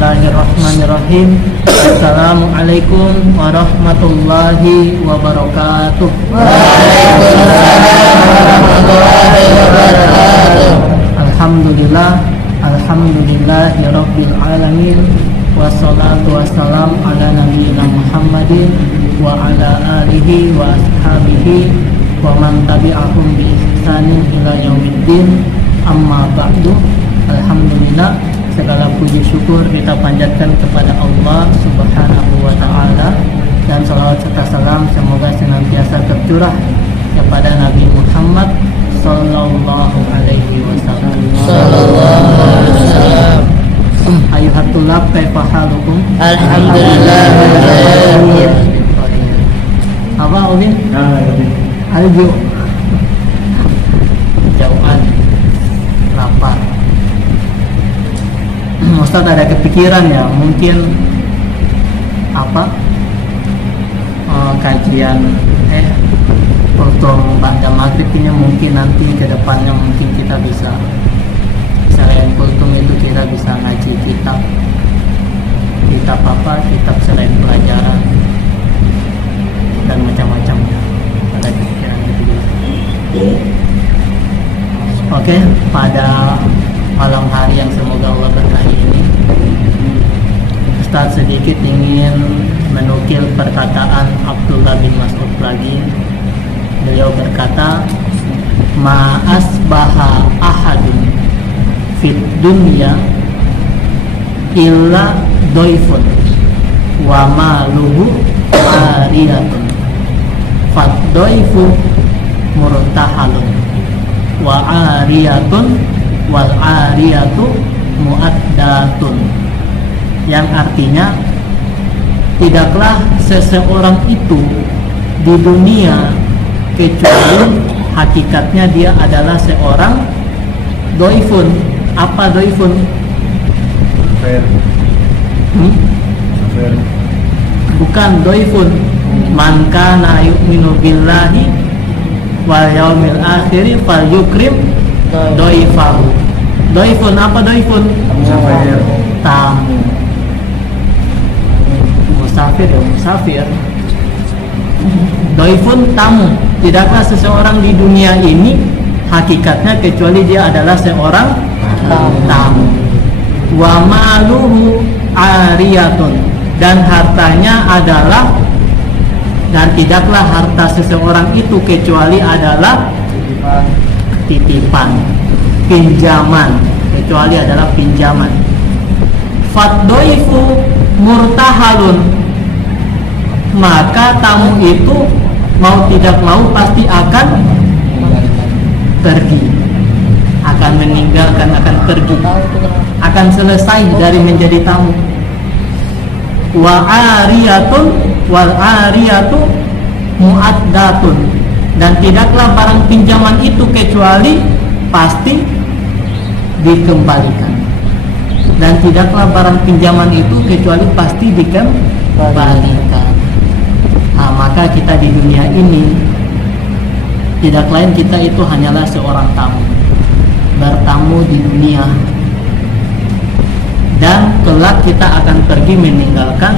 Bismillahirrahmanirrahim. Assalamualaikum warahmatullahi wabarakatuh. Waalaikumsalam warahmatullahi wabarakatuh. Alhamdulillahi rabbil alamin. Wassalatu wassalam ala nabiyyina Muhammadin wa ala alihi wa ashabihi wa man tabi'ahum bi ihsanin ila yaumiddin. Amma ba'du. Alhamdulillah, segala puji syukur kita panjatkan kepada Allah Subhanahu wa ta'ala, dan salawat serta salam semoga senantiasa tercurah kepada Nabi Muhammad sallallahu alaihi wasallam. Ayuhat tulab, kaifa halukum? Alhamdulillah. Apa Ubin? Aljo. Jauhan, lapar. Ustaz ada kepikiran ya, mungkin apa kajian kultum ba'da maghrib ini mungkin nanti ke depannya mungkin kita bisa selain kultum itu kita bisa ngaji kitab selain pelajaran dan macam-macamnya. Ada kepikiran gitu. Oke, pada malam hari yang semoga Allah berkahi ini, Ustaz sedikit ingin menukil perkataan Abdullah bin Mas'ud lagi. Beliau berkata, ma asbaha ahadun fid dunya illa doifun wa maluhu ariyatun fad doifu murtahalun wa ariyatun wal ariyatu muaddatun, yang artinya tidaklah seseorang itu di dunia kecuali hakikatnya dia adalah seorang doifun. Apa doifun? Bukan doifun. Man kana yu'minu billahi wal yaumil akhir falyukrim doifahu. Doifun, apa doifun? Tamu. Musafir ya musafir. Doifun tamu. Tidaklah seseorang di dunia ini hakikatnya kecuali dia adalah seorang tamu. Wa maluhu ariyatun, dan hartanya adalah, dan tidaklah harta seseorang itu kecuali adalah titipan, pinjaman, kecuali adalah pinjaman. Faddoifu murtahalun, maka tamu itu mau tidak mau pasti akan pergi, akan meninggalkan, akan pergi, akan selesai dari menjadi tamu. Wa ariyatun wal ariyatu muaddatun, dan tidaklah barang pinjaman itu kecuali pasti dikembalikan, dan tidaklah barang pinjaman itu kecuali pasti dikembalikan. Nah, maka kita di dunia ini tidak lain kita itu hanyalah seorang tamu, bertamu di dunia, dan kelak kita akan pergi meninggalkan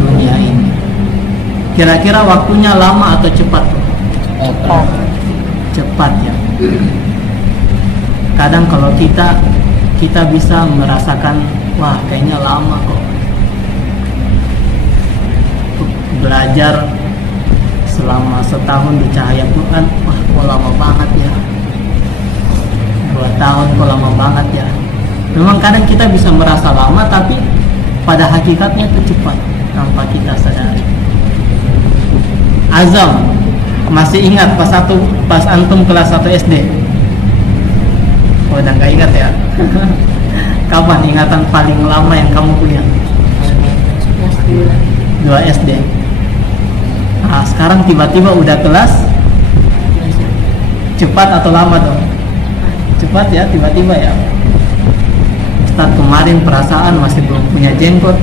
dunia ini. Kira-kira waktunya lama atau cepat? Cepat ya. Kadang kalau kita bisa merasakan, wah kayaknya lama kok. Belajar selama setahun di cahaya Quran, wah kok lama banget ya. 2 tahun kok lama banget ya. Memang kadang kita bisa merasa lama, tapi pada hakikatnya itu cepat tanpa kita sadari. Azam, masih ingat pas antum kelas 1 SD? Oh, udah nggak ingat ya? Kapan ingatan paling lama yang kamu punya? 2 SD. Nah, sekarang tiba-tiba udah kelas, cepat atau lama dong? Cepat ya, tiba-tiba ya. Ustaz kemarin perasaan masih belum punya jenggot,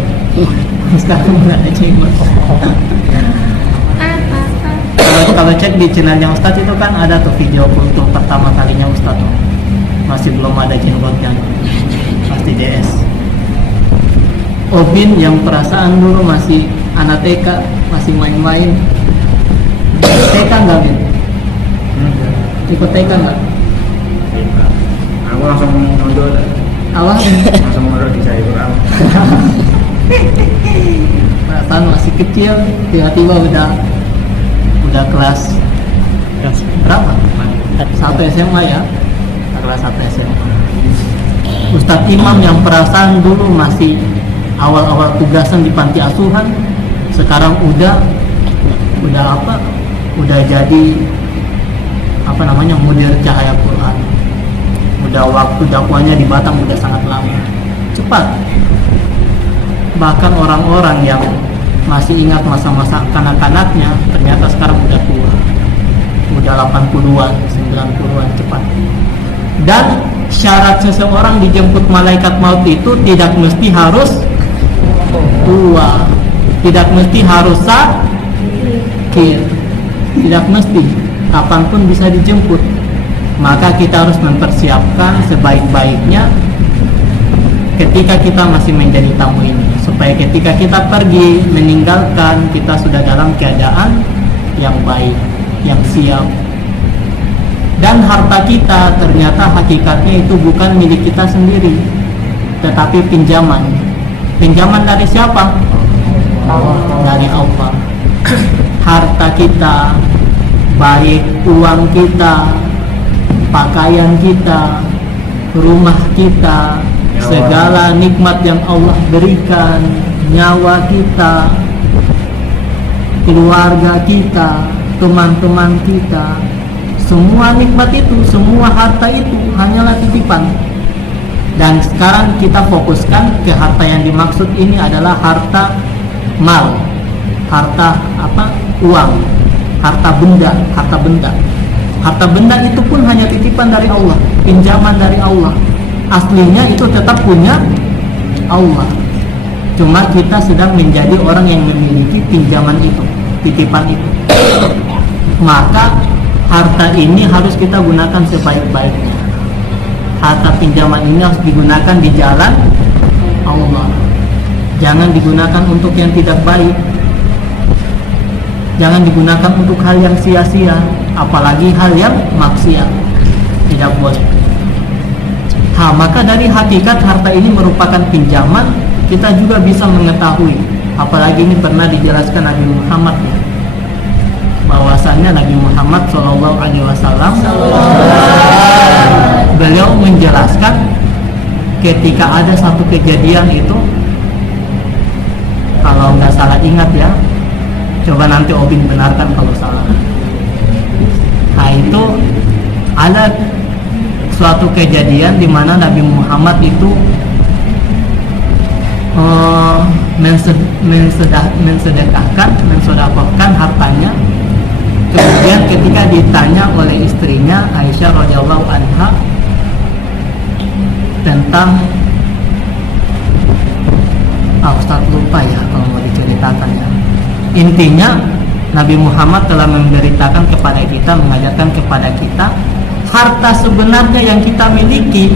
sekarang udah ada jenggot. Kalau cek di channelnya Ustaz itu kan ada tuh video kultum pertama kalinya Ustaz tuh. Masih belum ada jenggotnya, pasti DS. Obin yang perasaan dulu masih anak TK, masih main-main. TK nggak, Bin? Ikut TK nggak? Aku langsung nonton. Awal Langsung nonton di saya Quran. perasaan masih kecil, tiba-tiba udah kelas berapa? 1 SMA ya? Kelas 1 SMA. Ustadz Imam yang perasaan dulu masih awal-awal tugasan di panti asuhan, sekarang udah apa? Udah jadi apa namanya, mudir cahaya Quran. Udah waktu dakwanya di Batam udah sangat lama, cepat. Bahkan orang-orang yang masih ingat masa-masa kanak-kanaknya ternyata sekarang udah tua, udah 80-an, 90-an, cepat. Dan syarat seseorang dijemput malaikat maut itu tidak mesti harus tua, tidak mesti harus sakit, tidak mesti, kapanpun bisa dijemput. Maka kita harus mempersiapkan sebaik-baiknya ketika kita masih menjadi tamu ini, supaya ketika kita pergi meninggalkan, kita sudah dalam keadaan yang baik, yang siap. Dan harta kita ternyata hakikatnya itu bukan milik kita sendiri, tetapi pinjaman. Pinjaman dari siapa? Dari Allah. Harta kita, baik uang kita, pakaian kita, rumah kita, segala nikmat yang Allah berikan, nyawa kita, keluarga kita, teman-teman kita, semua nikmat itu, semua harta itu hanyalah titipan. Dan sekarang kita fokuskan ke harta yang dimaksud ini adalah harta mal, harta apa? Uang, harta benda, harta benda. Harta benda itu pun hanya titipan dari Allah, pinjaman dari Allah. Aslinya itu tetap punya Allah. Cuma kita sedang menjadi orang yang memiliki pinjaman itu, titipan itu. Maka harta ini harus kita gunakan sebaik-baiknya. Harta pinjaman ini harus digunakan di jalan Allah. Jangan digunakan untuk yang tidak baik. Jangan digunakan untuk hal yang sia-sia, apalagi hal yang maksiat. Tidak boleh. Maka dari hakikat harta ini merupakan pinjaman, kita juga bisa mengetahui, apalagi ini pernah dijelaskan Nabi Muhammad, bahwasannya Nabi Muhammad SAW beliau menjelaskan ketika ada satu kejadian itu, kalau nggak salah ingat ya, coba nanti Obin benarkan kalau salah. Nah itu ada suatu kejadian di mana Nabi Muhammad itu mensedekahkan hartanya. Kemudian ketika ditanya oleh istrinya Aisyah radhiyallahu anha tentang Ustaz lupa ya kalau mau diceritakan ya. Intinya Nabi Muhammad telah memberitakan kepada kita, mengajarkan kepada kita, harta sebenarnya yang kita miliki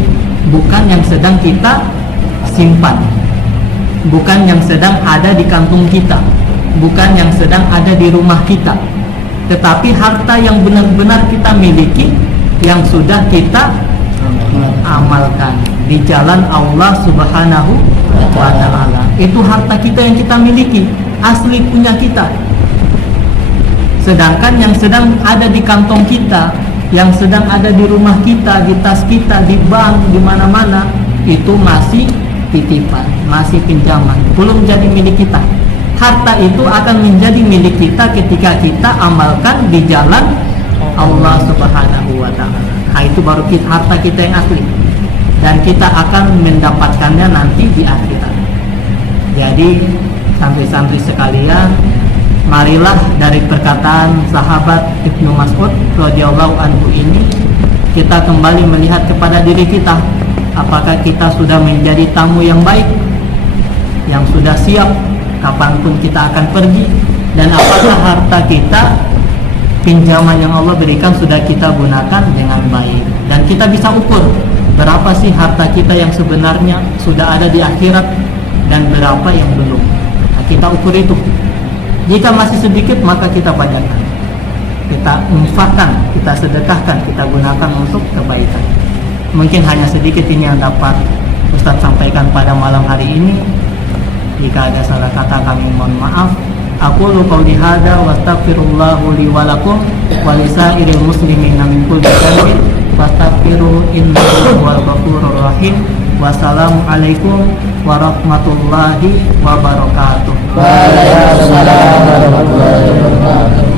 bukan yang sedang kita simpan, bukan yang sedang ada di kantung kita, bukan yang sedang ada di rumah kita, tetapi harta yang benar-benar kita miliki, yang sudah kita amalkan di jalan Allah Subhanahu wa ta'ala. Itu harta kita yang kita miliki, asli punya kita. Sedangkan yang sedang ada di kantong kita, yang sedang ada di rumah kita, di tas kita, di bank, di mana-mana, itu masih titipan, masih pinjaman, belum jadi milik kita. Harta itu akan menjadi milik kita ketika kita amalkan di jalan Allah Subhanahu wa ta'ala. Nah, itu baru harta kita yang asli, dan kita akan mendapatkannya nanti di akhirat. Jadi santri-santri sekalian, marilah dari perkataan sahabat Ibnu Mas'ud radhiyallahu anhu ini kita kembali melihat kepada diri kita. Apakah kita sudah menjadi tamu yang baik, yang sudah siap kapanpun kita akan pergi, dan apakah harta kita, pinjaman yang Allah berikan, sudah kita gunakan dengan baik. Dan kita bisa ukur berapa sih harta kita yang sebenarnya sudah ada di akhirat, dan berapa yang belum. Nah, kita ukur itu. Jika masih sedikit maka kita banyakan, kita infakkan, kita sedekahkan, kita gunakan untuk kebaikan. Mungkin hanya sedikit ini yang dapat Ustaz sampaikan pada malam hari ini. Jika ada salah kata kami mohon maaf. Aqulu qouli hadza wa astaghfirullahu li wa lakum wa lisairil muslimina min kulli dhanbin fastaghfiru innahu huwal ghafurur rahim. Wassalamualaikum warahmatullahi wabarakatuh. Waalaikumsalam warahmatullahi wabarakatuh.